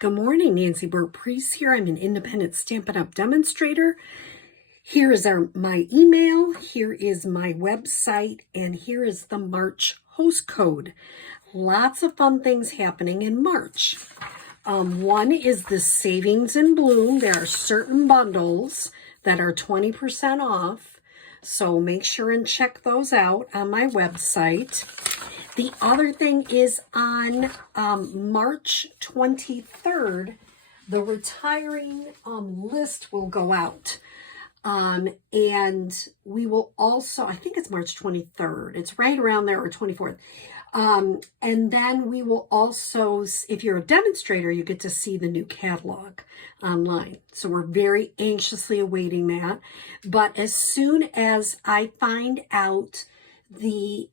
Good morning, Nancy Burt-Preece here. I'm an independent Stampin' Up! Demonstrator. Here is my email, here is my website, and here is the March host code. Lots of fun things happening in March. One is the Savings in Bloom. There are certain bundles that are 20% off, so make sure and check those out on my website. The other thing is on March 23rd, the retiring list will go out. And we will also, I think it's March 23rd. It's right around there, or 24th. And then we will also, if you're a demonstrator, you get to see the new catalog online. So we're very anxiously awaiting that. But as soon as I find out the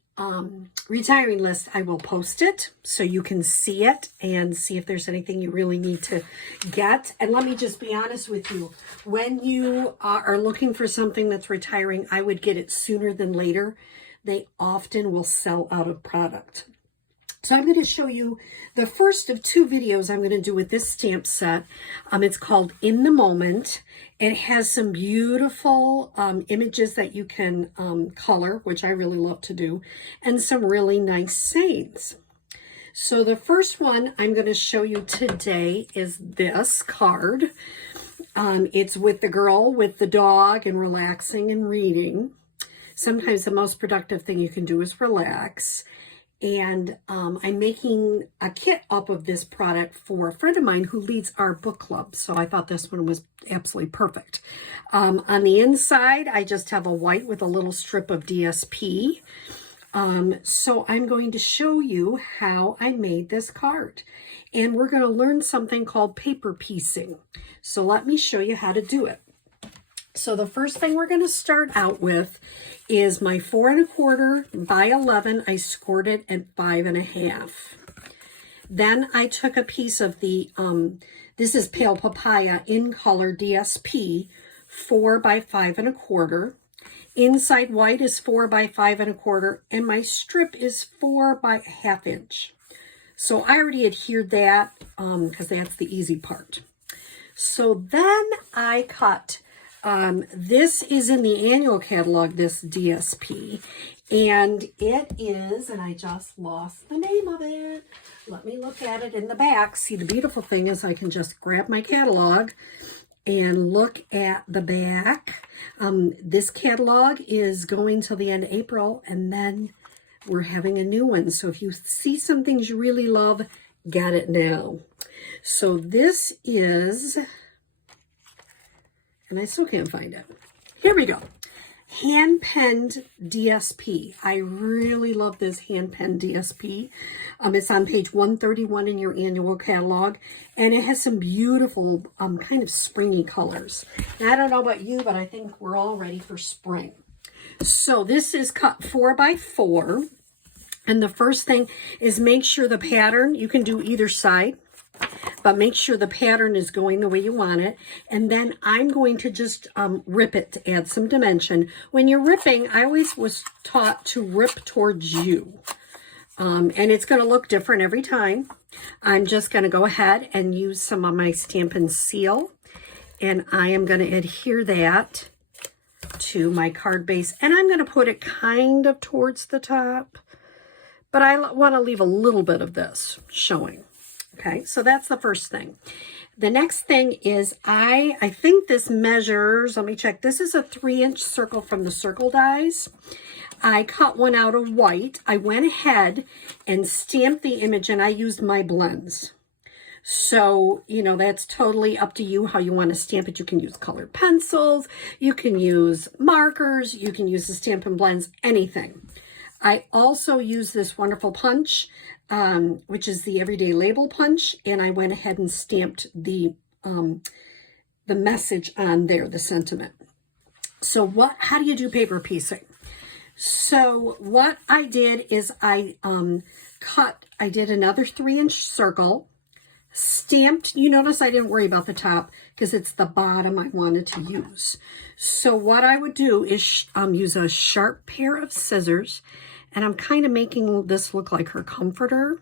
retiring list, I will post it so you can see it and see if there's anything you really need to get. And let me just be honest with you, when you are looking for something that's retiring, I would get it sooner than later. They often will sell out of product. So I'm going to show you the first of two videos I'm going to do with this stamp set. It's called In the Moment. It has some beautiful images that you can color, which I really love to do, and some really nice sayings. So the first one I'm going to show you today is this card. It's with the girl with the dog and relaxing and reading. Sometimes the most productive thing you can do is relax. And I'm making a kit up of this product for a friend of mine who leads our book club. So I thought this one was absolutely perfect. On the inside, I just have a white with a little strip of DSP. So I'm going to show you how I made this card. And we're going to learn something called paper piecing. So let me show you how to do it. So the first thing we're going to start out with is my 4 1/4 by 11. I scored it at 5 1/2. Then I took a piece of the, this is Pale Papaya in color DSP, 4 by 5 1/4. Inside white is 4 by 5 1/4, and my strip is 4 by 1/2 inch. So I already adhered that because that's the easy part. So then I cut. This is in the annual catalog, this DSP, and it is, and I just lost the name of it. Let me look at it in the back. See, the beautiful thing is I can just grab my catalog and look at the back. This catalog is going till the end of April, and then we're having a new one. So if you see some things you really love, get it now. So this is... and I still can't find it. Here we go. Hand-penned DSP. I really love this hand-penned DSP. It's on page 131 in your annual catalog, and it has some beautiful kind of springy colors. Now, I don't know about you, but I think we're all ready for spring. So this is cut 4 by 4, and the first thing is make sure the pattern, you can do either side, but make sure the pattern is going the way you want it. And then I'm going to just rip it to add some dimension. When you're ripping, I always was taught to rip towards you. And it's going to look different every time. I'm just going to go ahead and use some of my Stampin' Seal. And I am going to adhere that to my card base. And I'm going to put it kind of towards the top. But I want to leave a little bit of this showing. Okay, so that's the first thing. The next thing is I think this measures, let me check. This is a 3-inch circle from the circle dies. I cut one out of white. I went ahead and stamped the image, and I used my blends. So, you know, that's totally up to you how you want to stamp it. You can use colored pencils, you can use markers, you can use the Stampin' Blends, anything. I also use this wonderful punch, which is the Everyday Label punch, and I went ahead and stamped the message on there, the sentiment. So how do you do paper piecing? So what I did is I did another 3-inch circle, stamped. You notice I didn't worry about the top because it's the bottom I wanted to use. So what I would do is use a sharp pair of scissors, and I'm kind of making this look like her comforter.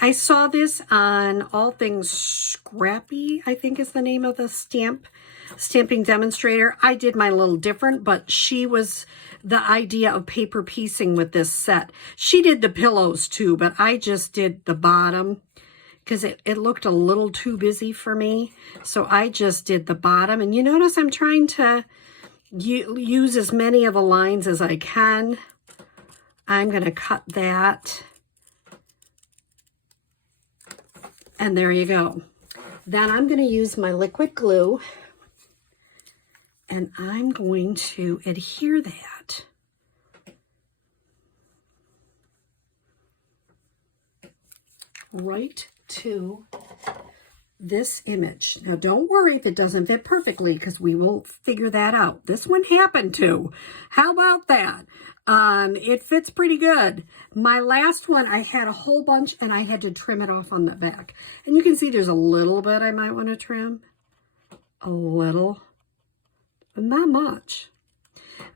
I saw this on All Things Scrappy, I think is the name of the stamping demonstrator. I did mine a little different, but she was the idea of paper piecing with this set. She did the pillows too, but I just did the bottom because it looked a little too busy for me. So I just did the bottom. And you notice I'm trying to use as many of the lines as I can. I'm going to cut that. And there you go. Then I'm going to use my liquid glue and I'm going to adhere that right to this image. Now don't worry if it doesn't fit perfectly because we will figure that out. This one happened to. How about that? It fits pretty good. My last one, I had a whole bunch and I had to trim it off on the back. And you can see there's a little bit I might want to trim. A little, but not much.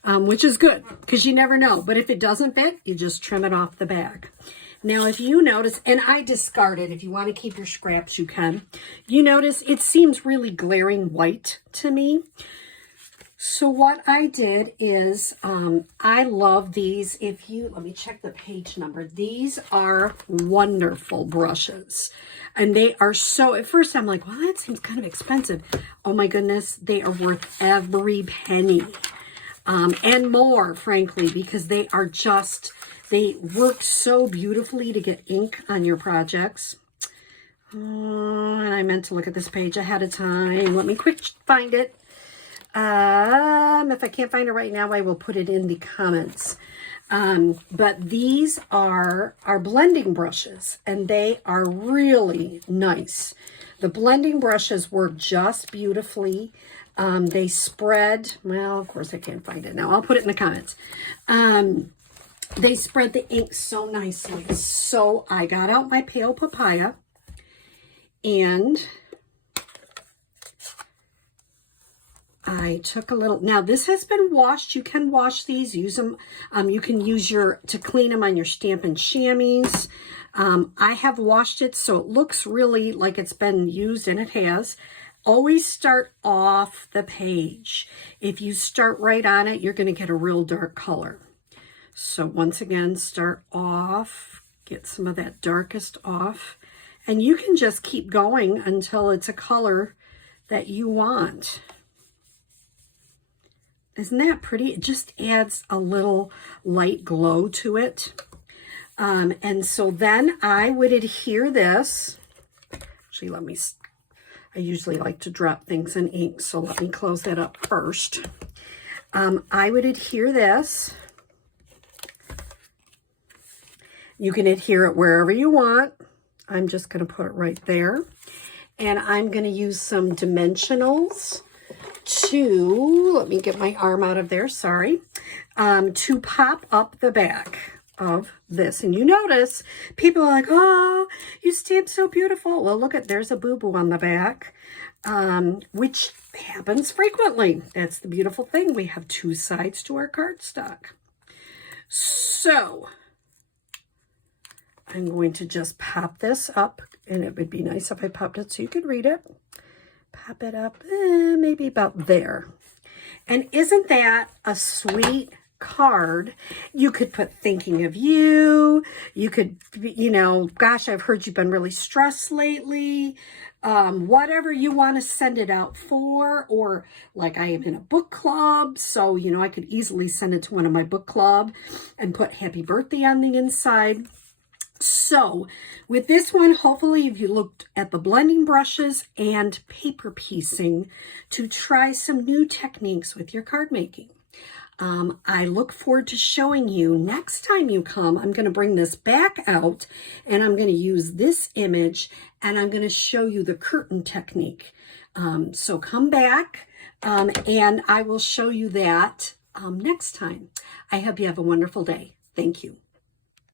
Which is good because you never know. But if it doesn't fit, you just trim it off the back. Now, if you notice, and I discard it, if you want to keep your scraps, you can. You notice it seems really glaring white to me. So what I did is, I love these. Let me check the page number. These are wonderful brushes. And they are so, at first I'm like, well, that seems kind of expensive. Oh my goodness, they are worth every penny. And more, frankly, because they are just, they work so beautifully to get ink on your projects. And I meant to look at this page ahead of time. Let me quick find it. If I can't find it right now, I will put it in the comments. But these are our blending brushes, and they are really nice. The blending brushes work just beautifully. They spread, well, of course I can't find it now. I'll put it in the comments. They spread the ink so nicely. So I got out my pale papaya and I took a little, now this has been washed. You can wash these, use them. You can use to clean them on your Stampin' Chamois. I have washed it so it looks really like it's been used, and it has. Always start off the page. If you start right on it, you're going to get a real dark color. So once again, start off, get some of that darkest off, and you can just keep going until it's a color that you want. Isn't that pretty? It just adds a little light glow to it. And so then I would adhere this. Actually, I usually like to drop things in ink, so let me close that up first. I would adhere this. You can adhere it wherever you want. I'm just going to put it right there. And I'm going to use some dimensionals let me get my arm out of there, sorry, to pop up the back of this. And you notice people are like, oh, you stamped so beautiful. Well, look there's a boo-boo on the back, which happens frequently. That's the beautiful thing. We have two sides to our cardstock. So I'm going to just pop this up, and it would be nice if I popped it so you could read it. Pop it up, maybe about there. And isn't that a sweet card? You could put thinking of you. You could, gosh, I've heard you've been really stressed lately. Whatever you want to send it out for, or like I am in a book club, so, I could easily send it to one of my book club and put happy birthday on the inside. So with this one, hopefully if you looked at the blending brushes and paper piecing to try some new techniques with your card making. I look forward to showing you next time you come. I'm going to bring this back out and I'm going to use this image and I'm going to show you the curtain technique. So come back and I will show you that next time. I hope you have a wonderful day. Thank you.